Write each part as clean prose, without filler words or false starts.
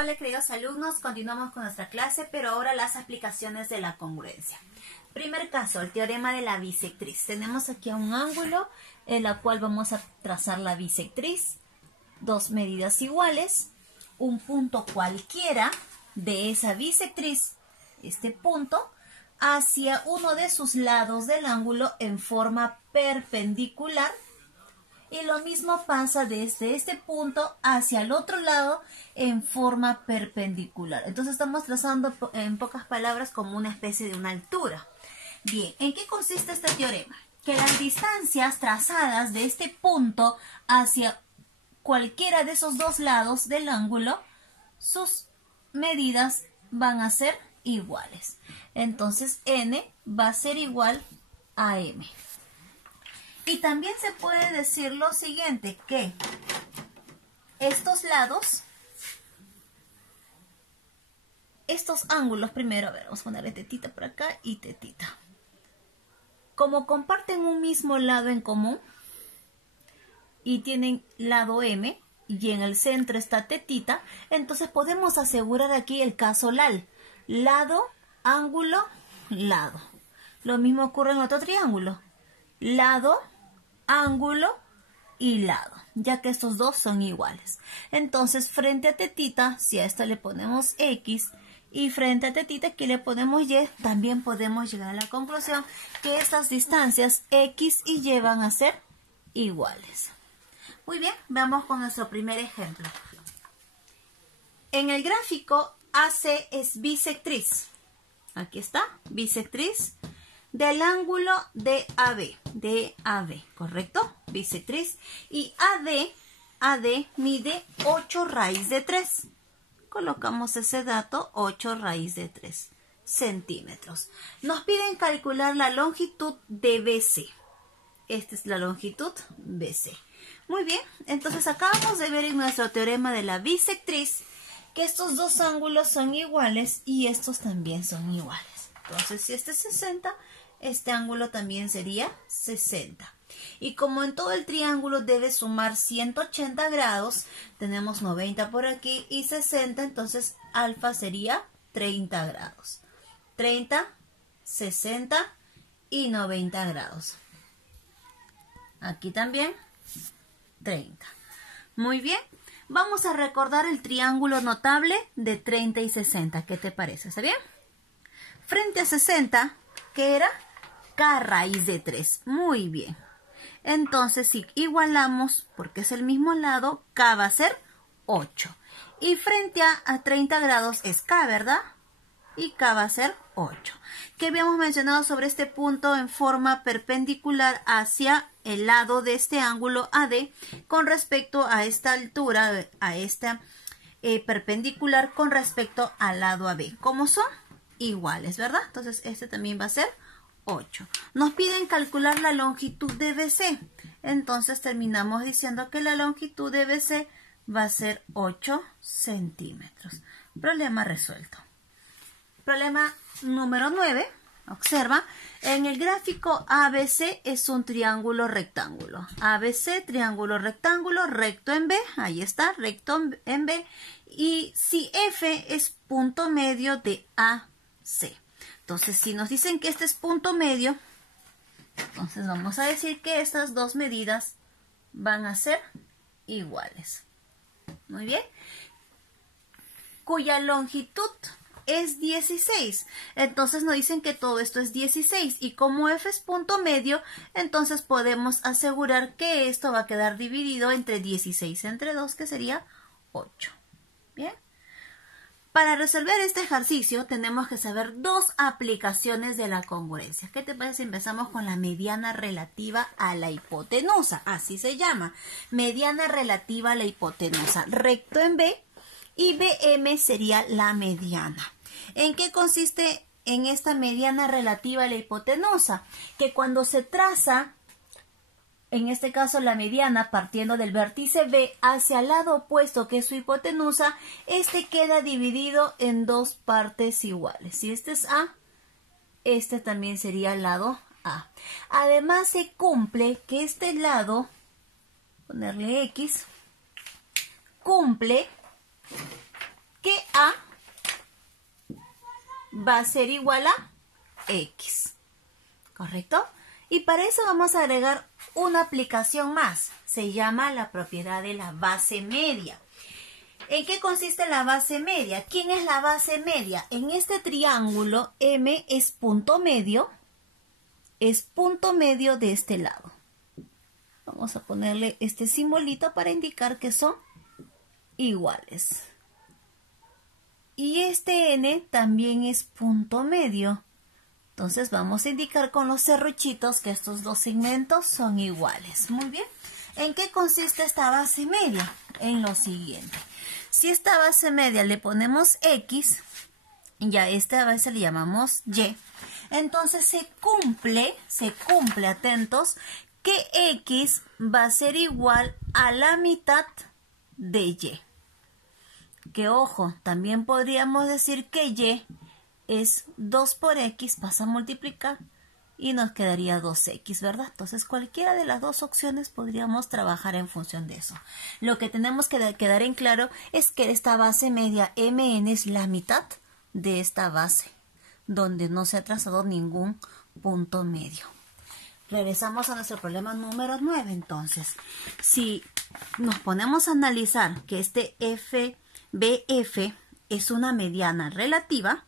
Hola queridos alumnos, continuamos con nuestra clase, pero ahora las aplicaciones de la congruencia. Primer caso, el teorema de la bisectriz. Tenemos aquí un ángulo en la cual vamos a trazar la bisectriz, dos medidas iguales, un punto cualquiera de esa bisectriz, este punto, hacia uno de sus lados del ángulo en forma perpendicular. Y lo mismo pasa desde este punto hacia el otro lado en forma perpendicular. Entonces estamos trazando en pocas palabras como una especie de una altura. Bien, ¿en qué consiste este teorema? Que las distancias trazadas de este punto hacia cualquiera de esos dos lados del ángulo, sus medidas van a ser iguales. Entonces n va a ser igual a m. Y también se puede decir lo siguiente, que estos lados, estos ángulos, primero, a ver, vamos a ponerle tetita por acá y tetita. Como comparten un mismo lado en común y tienen lado M y en el centro está tetita, entonces podemos asegurar aquí el caso LAL. Lado, ángulo, lado. Lo mismo ocurre en otro triángulo. Lado, ángulo y lado, ya que estos dos son iguales. Entonces, frente a tetita, si a esta le ponemos X y frente a tetita aquí le ponemos Y, también podemos llegar a la conclusión que estas distancias X y Y van a ser iguales. Muy bien, vamos con nuestro primer ejemplo. En el gráfico AC es bisectriz. Aquí está, bisectriz del ángulo DAB, ¿correcto? Bisectriz. Y AD mide 8 raíz de 3. Colocamos ese dato, 8 raíz de 3 centímetros. Nos piden calcular la longitud de BC. Esta es la longitud BC. Muy bien, entonces acabamos de ver en nuestro teorema de la bisectriz que estos dos ángulos son iguales y estos también son iguales. Entonces, si este es 60, este ángulo también sería 60. Y como en todo el triángulo debe sumar 180 grados, tenemos 90 por aquí y 60, entonces alfa sería 30 grados. 30, 60 y 90 grados. Aquí también 30. Muy bien, vamos a recordar el triángulo notable de 30 y 60. ¿Qué te parece? ¿Está bien? Frente a 60, ¿qué era? K raíz de 3. Muy bien. Entonces, si igualamos, porque es el mismo lado, K va a ser 8. Y frente a 30 grados es K, ¿verdad? Y K va a ser 8. ¿Qué habíamos mencionado sobre este punto en forma perpendicular hacia el lado de este ángulo AD con respecto a esta altura, a esta perpendicular con respecto al lado AB? ¿Cómo son? Iguales, ¿verdad? Entonces, este también va a ser 8. Nos piden calcular la longitud de BC. Entonces, terminamos diciendo que la longitud de BC va a ser 8 centímetros. Problema resuelto. Problema número 9. Observa, en el gráfico ABC es un triángulo rectángulo. ABC, triángulo rectángulo, recto en B. Ahí está, recto en B. Y si F es punto medio de AC. Entonces, si nos dicen que este es punto medio, entonces vamos a decir que estas dos medidas van a ser iguales. Muy bien. Cuya longitud es 16. Entonces nos dicen que todo esto es 16. Y como F es punto medio, entonces podemos asegurar que esto va a quedar dividido entre 16 entre 2, que sería 8. Bien. Para resolver este ejercicio tenemos que saber dos aplicaciones de la congruencia. ¿Qué te parece si empezamos con la mediana relativa a la hipotenusa? Así se llama. Mediana relativa a la hipotenusa. Recto en B y BM sería la mediana. ¿En qué consiste en esta mediana relativa a la hipotenusa? Que cuando se traza, en este caso la mediana partiendo del vértice B hacia el lado opuesto que es su hipotenusa, este queda dividido en dos partes iguales. Si este es A, este también sería el lado A. Además se cumple que este lado, ponerle X, cumple que va a ser igual a X. ¿Correcto? Y para eso vamos a agregar una aplicación más. Se llama la propiedad de la base media. ¿En qué consiste la base media? ¿Quién es la base media? En este triángulo, M es punto medio de este lado. Vamos a ponerle este simbolito para indicar que son iguales. Y este N también es punto medio. Entonces vamos a indicar con los serruchitos que estos dos segmentos son iguales. Muy bien. ¿En qué consiste esta base media? En lo siguiente. Si esta base media le ponemos X, ya a esta base le llamamos Y. Entonces se cumple, atentos, que X va a ser igual a la mitad de Y. Que ojo, también podríamos decir que Y es 2 por X, pasa a multiplicar y nos quedaría 2X, ¿verdad? Entonces cualquiera de las dos opciones podríamos trabajar en función de eso. Lo que tenemos que quedar en claro es que esta base media MN es la mitad de esta base, donde no se ha trazado ningún punto medio. Regresamos a nuestro problema número 9, entonces. Si nos ponemos a analizar que este FBF es una mediana relativa,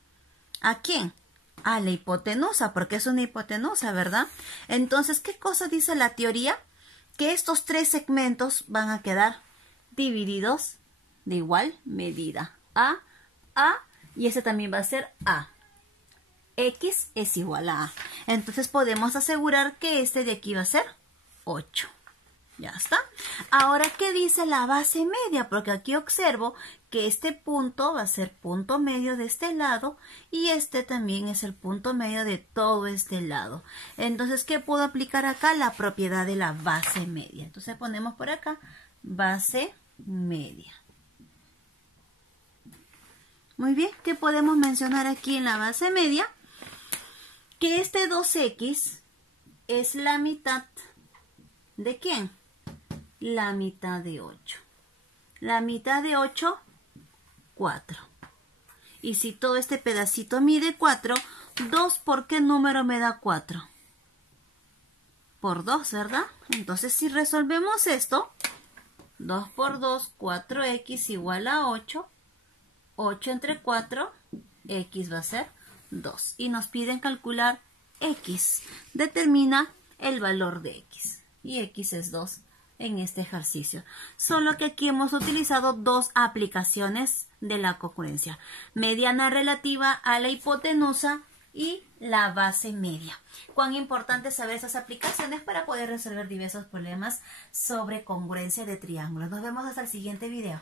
¿a quién? A la hipotenusa, porque es una hipotenusa, ¿verdad? Entonces, ¿qué cosa dice la teoría? Que estos tres segmentos van a quedar divididos de igual medida. A, y este también va a ser A. X es igual a A. Entonces podemos asegurar que este de aquí va a ser 8. Ya está. Ahora, ¿qué dice la base media? Porque aquí observo que este punto va a ser punto medio de este lado y este también es el punto medio de todo este lado. Entonces, ¿qué puedo aplicar acá? La propiedad de la base media. Entonces ponemos por acá base media. Muy bien, ¿qué podemos mencionar aquí en la base media? Que este 2X es la mitad ¿de quién? La mitad de 8. La mitad de 8, 4. Y si todo este pedacito mide 4, 2, ¿por qué número me da 4? Por 2, ¿verdad? Entonces, si resolvemos esto, 2 por 2, 4x igual a 8. 8 entre 4, x va a ser 2. Y nos piden calcular x. Determina el valor de x. Y x es 2 en este ejercicio. Solo que aquí hemos utilizado dos aplicaciones de la congruencia. Mediana relativa a la hipotenusa y la base media. Cuán importante es saber esas aplicaciones para poder resolver diversos problemas sobre congruencia de triángulos. Nos vemos hasta el siguiente video.